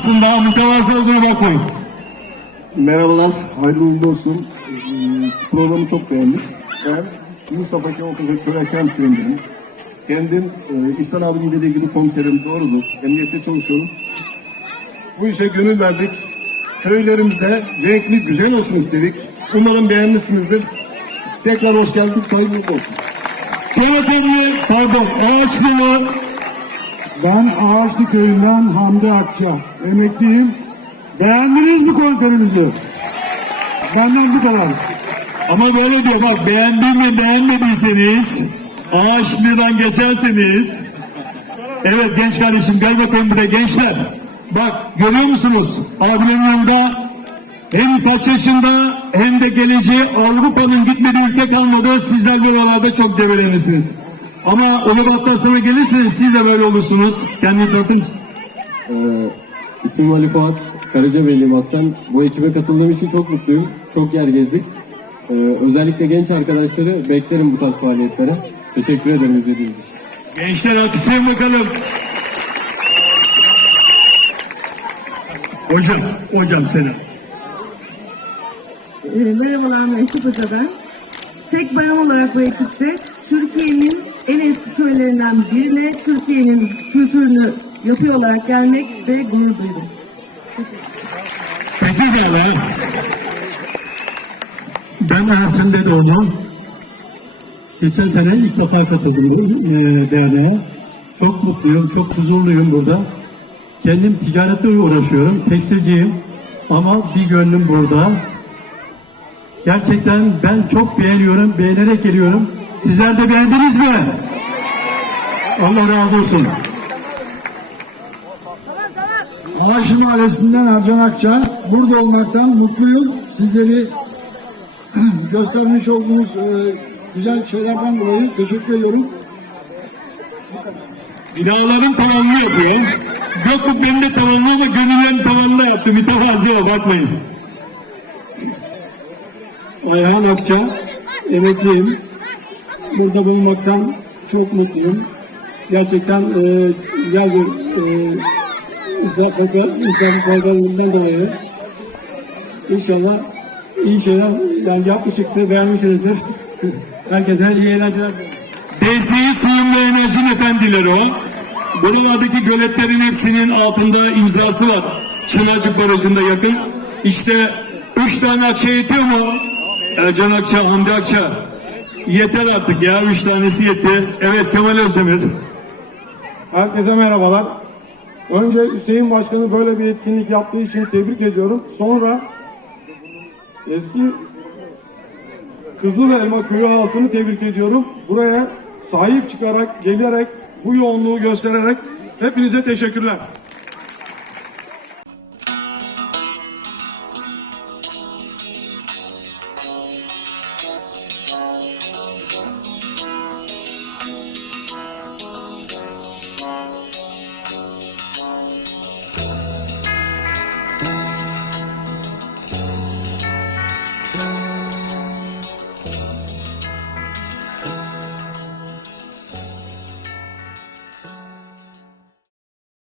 olsun daha mütevazı olduğuna bakmayın. Merhabalar, hayırlı uğurlu olsun. Ee, programı çok beğendik. Ben Mustafa Kemal Prefektörü Ekrem Köyü'ndeyim. Kendim e, İhsan abinin dediği gibi komiserim doğrudur. Emniyette çalışıyorum. Bu işe gönül verdik. Köylerimize renkli güzel olsun istedik. Umarım beğenmişsinizdir. Tekrar hoş geldiniz. Saygılar olsun. Cevat Emre, pardon, Ağaçlı ben Ağaçlı köyünden Hamdi Akça. Emekliyim. Beğendiniz mi konserimizi? Benden bu kadar. ama böyle diyor bak beğendiğimi beğenmediyseniz Ağaçlı'dan geçerseniz Evet genç kardeşim gel bakayım buraya gençler. Bak görüyor musunuz? Abilerin yanında hem kaç yaşında hem de geleceği Avrupa'nın gitmediği ülke kalmadı. Sizler böyle oralarda çok develenirsiniz. Ama Ulubat'tan sonra gelirseniz siz de böyle olursunuz. Kendini tanıtır mısın? İsmim Ali Fuat, Karacabeyli'yim aslen. Bu ekibe katıldığım için çok mutluyum. Çok yer gezdik. Ee, özellikle genç arkadaşları beklerim bu tarz faaliyetlere. Teşekkür ederim izlediğiniz için. Gençler alkışlayın bakalım. Hocam, hocam selam. Ee, Merhabalar Mesut Hoca ben. Tek bayan olarak bu ekipte Türkiye'nin en eski köylerinden birine Türkiye'nin kültürünü yapıyor olarak gelmek ve gurur duydum. Pekala. Ben Ersin'de doğdum. Geçen sene ilk defa katıldım e, derneğe. Çok mutluyum, çok huzurluyum burada. Kendim ticaretle uğraşıyorum, tekstilciyim. Ama bir gönlüm burada. Gerçekten ben çok beğeniyorum, beğenerek geliyorum. Sizler de beğendiniz mi? Allah razı olsun. Ağaçlı Mahallesi'nden Ercan Akça. Burada olmaktan mutluyum. Sizleri göstermiş olduğunuz e, güzel şeylerden dolayı teşekkür ediyorum. Binaların tavanını yapıyor. Gökbük benim de tavanını ama gönüllerin tavanını da yaptı. Mütevazı ol bakmayın. Ayhan Akça, emekliyim. Burada bulunmaktan çok mutluyum. Gerçekten e, güzel bir e, misafirper, misafirperverliğinden dolayı inşallah iyi şeyler yani yapı çıktı, beğenmişsinizdir. Herkese iyi eğlenceler. Desteği suyun ve enerjinin efendileri o. Buralardaki göletlerin hepsinin altında imzası var. Çınarcık Barajı'nda yakın. İşte üç tane akçe yetiyor mu? Ercan Akça, Hamdi Akça. Yeter artık ya. Üç tanesi yetti. Evet Kemal Özdemir. Herkese merhabalar. Önce Hüseyin Başkan'ı böyle bir etkinlik yaptığı için tebrik ediyorum. Sonra eski Kızıl Elma Köyü halkını tebrik ediyorum. Buraya sahip çıkarak, gelerek, bu yoğunluğu göstererek hepinize teşekkürler.